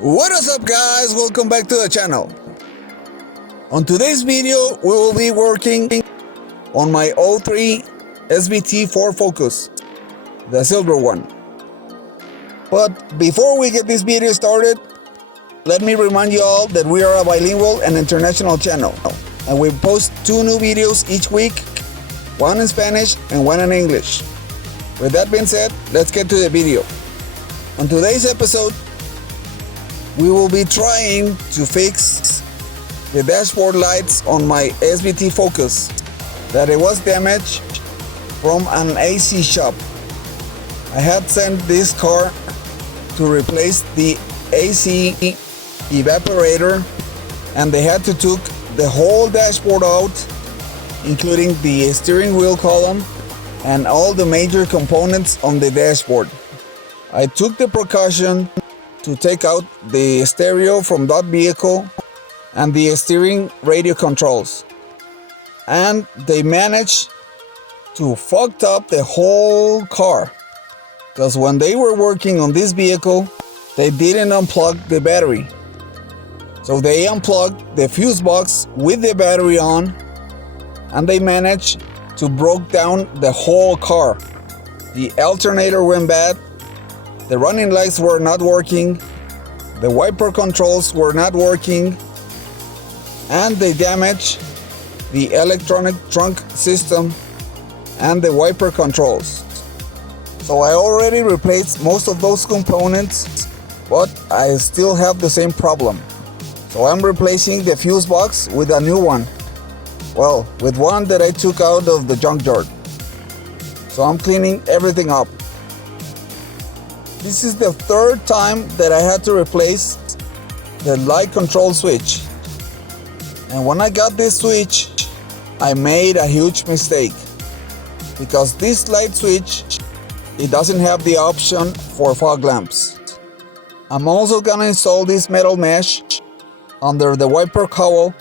What is up, guys? Welcome back to the channel. On today's video, we will be working on my 03 SVT4 Focus, the silver one. But before we get this video started, let me remind you all that we are a bilingual and international channel, and we post 2 new videos each week, one in Spanish and one in English. With that being said, let's get to the video. On today's episode, we will be trying to fix the dashboard lights on my SVT Focus that it was damaged from an AC shop. I had sent this car to replace the AC evaporator, and they had to took the whole dashboard out, including the steering wheel column and all the major components on the dashboard. I took the precaution to take out the stereo from that vehicle and the steering radio controls, and they managed to fuck up the whole car, because when they were working on this vehicle, they didn't unplug the battery. So they unplugged the fuse box with the battery on, and they managed to broke down the whole car. The alternator went bad, the running lights were not working, the wiper controls were not working, and they damaged the electronic trunk system and the wiper controls. So I already replaced most of those components, but I still have the same problem. So I'm replacing the fuse box with a new one. Well, with one that I took out of the junkyard. So I'm cleaning everything up. This is the 3rd time that I had to replace the light control switch. And when I got this switch, I made a huge mistake, because this light switch, it doesn't have the option for fog lamps. I'm also gonna install this metal mesh under the wiper cowl,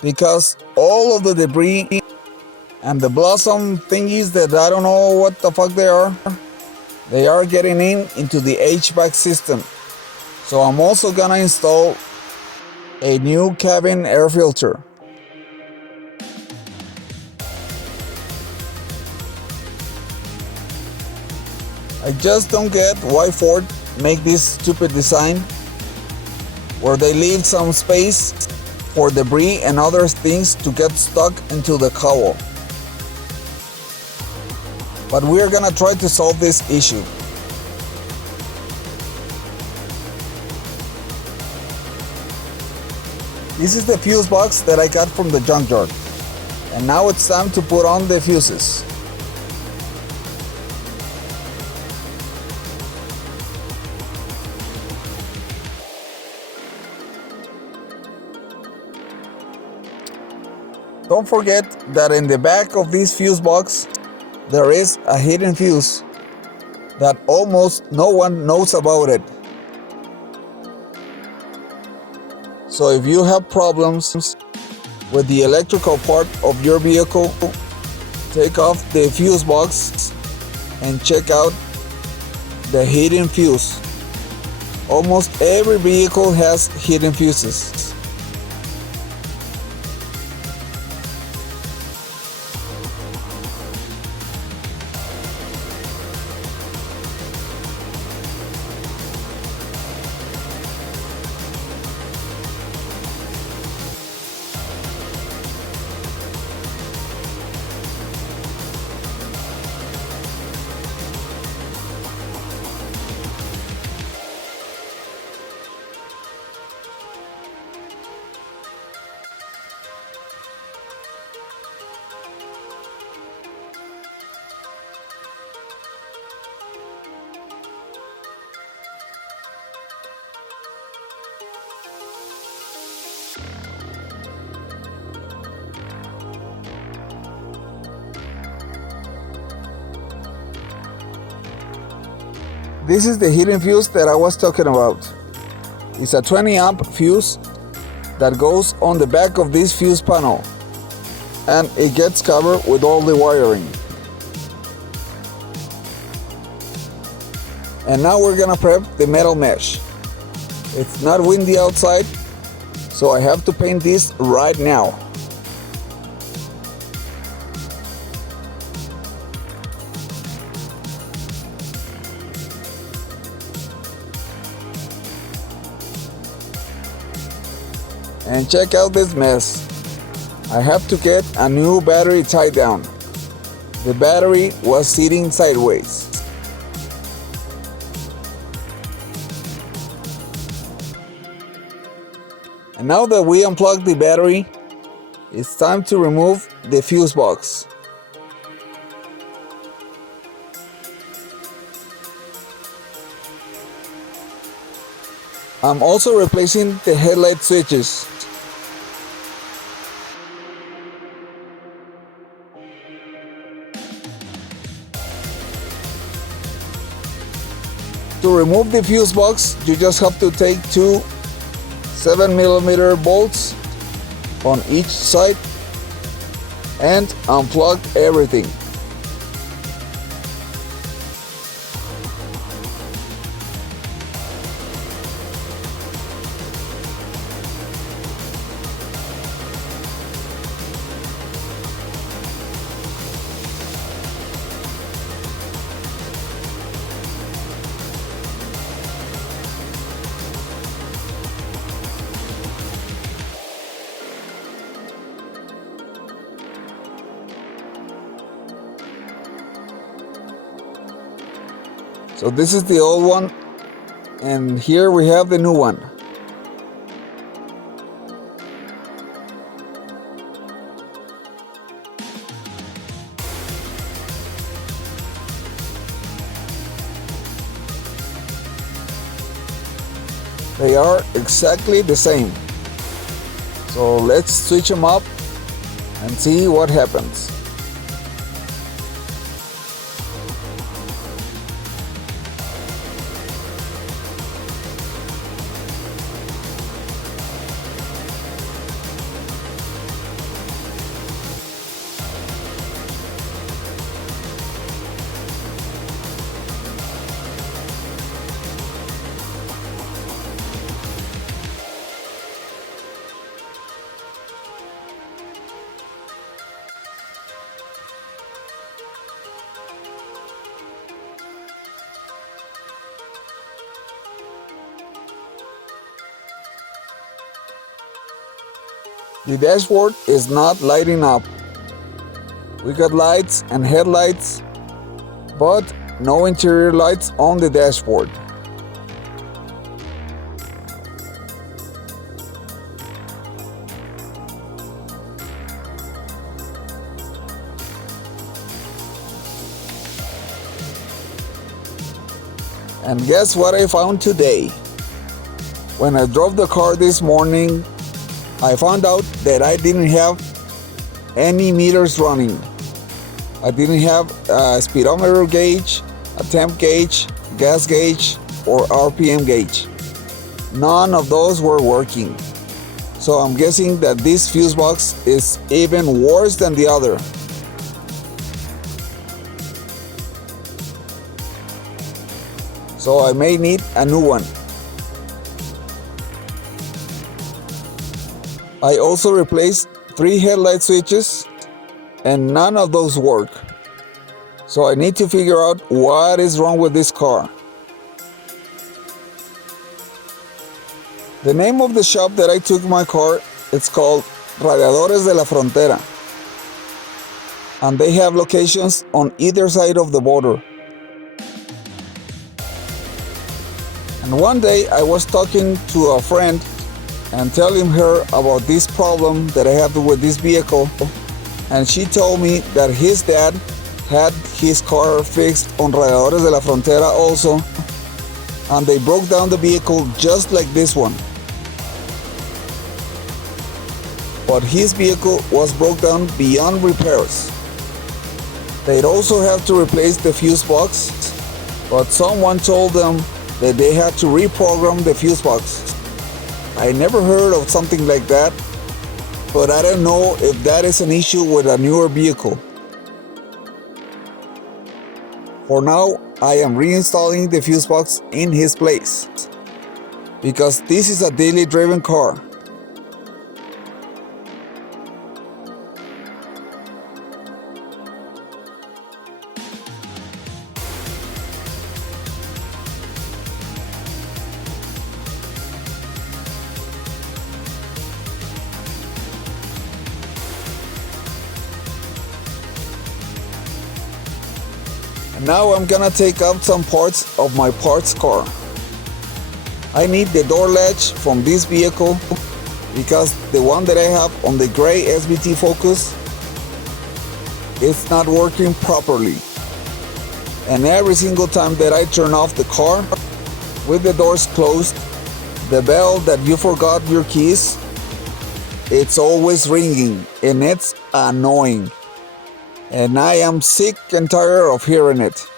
because all of the debris and the blossom thingies that I don't know what the fuck they are getting into the HVAC system. So I'm also gonna install a new cabin air filter. I just don't get why Ford make this stupid design where they leave some space for debris and other things to get stuck into the cowl. But we're gonna try to solve this issue. This is the fuse box that I got from the junkyard, and now it's time to put on the fuses. Don't forget that in the back of this fuse box there is a hidden fuse that almost no one knows about it. So if you have problems with the electrical part of your vehicle, take off the fuse box and check out the hidden fuse. Almost every vehicle has hidden fuses. This is the hidden fuse that I was talking about. It's a 20 amp fuse that goes on the back of this fuse panel, and it gets covered with all the wiring. And now we're gonna prep the metal mesh. It's not windy outside, so I have to paint this right now. And check out this mess. I have to get a new battery tied down. The battery was sitting sideways. And now that we unplugged the battery, it's time to remove the fuse box. I'm also replacing the headlight switches. To remove the fuse box, you just have to take two 7mm bolts on each side and unplug everything. So this is the old one, and here we have the new one. They are exactly the same. So let's switch them up and see what happens. The dashboard is not lighting up. We got lights and headlights, but no interior lights on the dashboard. And guess what I found today? When I drove the car this morning, I found out that I didn't have any meters running. I didn't have a speedometer gauge, a temp gauge, gas gauge, or RPM gauge. None of those were working. So I'm guessing that this fuse box is even worse than the other. So I may need a new one. I also replaced 3 headlight switches and none of those work. So I need to figure out what is wrong with this car. The name of the shop that I took my car, it's called Radiadores de la Frontera. And they have locations on either side of the border. And one day I was talking to a friend and telling her about this problem that I have with this vehicle, and she told me that his dad had his car fixed on Radiadores de la Frontera also, and they broke down the vehicle just like this one. But his vehicle was broke down beyond repairs. They'd also have to replace the fuse box, but someone told them that they had to reprogram the fuse box. I never heard of something like that, but I don't know if that is an issue with a newer vehicle. For now, I am reinstalling the fuse box in his place. because this is a daily driven car. And now I'm gonna take out some parts of my parts car. I need the door latch from this vehicle because the one that I have on the gray SVT Focus, it's not working properly. And every single time that I turn off the car with the doors closed, the bell that you forgot your keys, it's always ringing and it's annoying. And I am sick and tired of hearing it.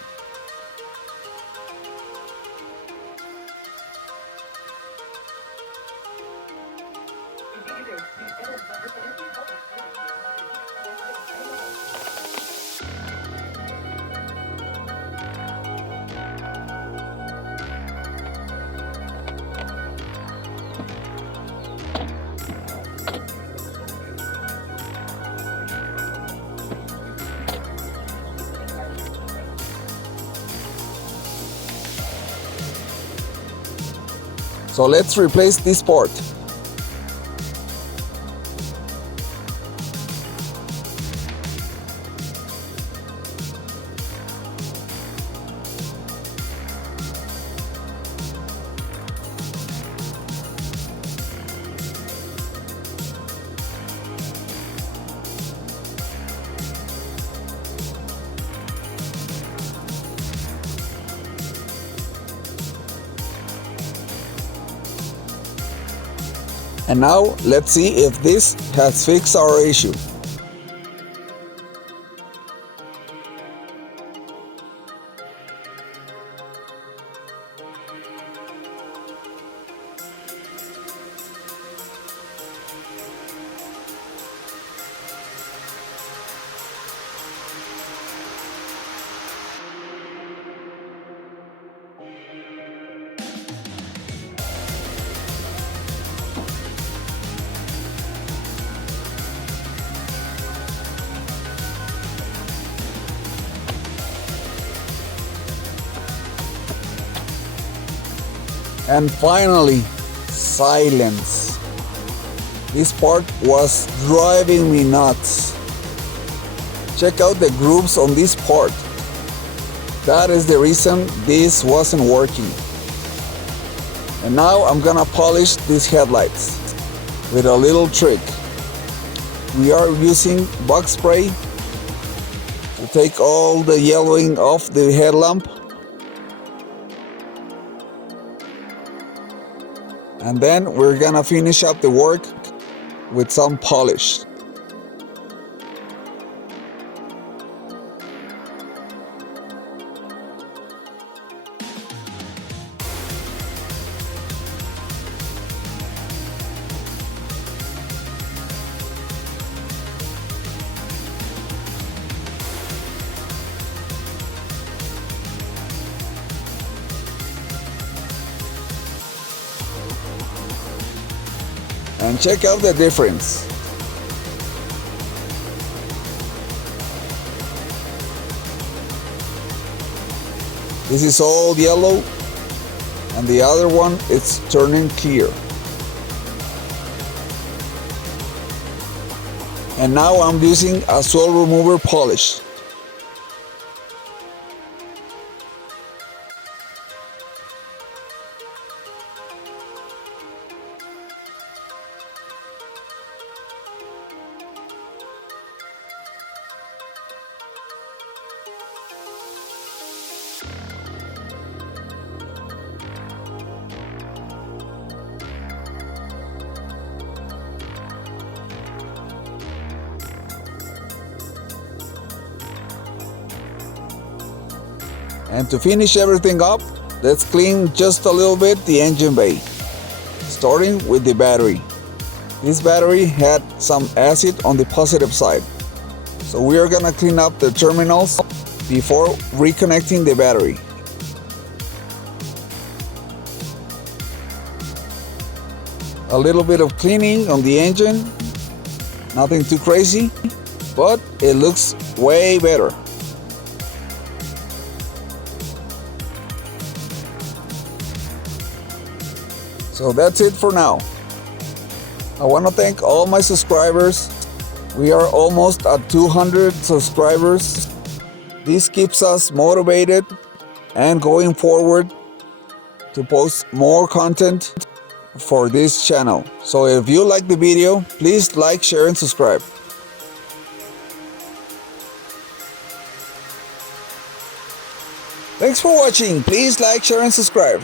So let's replace this part. And now let's see if this has fixed our issue. And finally, silence. This part was driving me nuts. Check out the grooves on this part. That is the reason this wasn't working. And now I'm gonna polish these headlights with a little trick. We are using bug spray to take all the yellowing off the headlamp. And then we're gonna finish up the work with some polish. And check out the difference. This is all yellow and the other one is turning clear. And now I'm using a soil remover polish. And to finish everything up, let's clean just a little bit the engine bay, starting with the battery. This battery had some acid on the positive side, so we are gonna clean up the terminals before reconnecting the battery. A little bit of cleaning on the engine, nothing too crazy, but it looks way better. So that's it for now. I want to thank all my subscribers. We are almost at 200 subscribers. This keeps us motivated and going forward to post more content for this channel. So if you like the video, please like, share, and subscribe. Thanks for watching. Please like, share, and subscribe.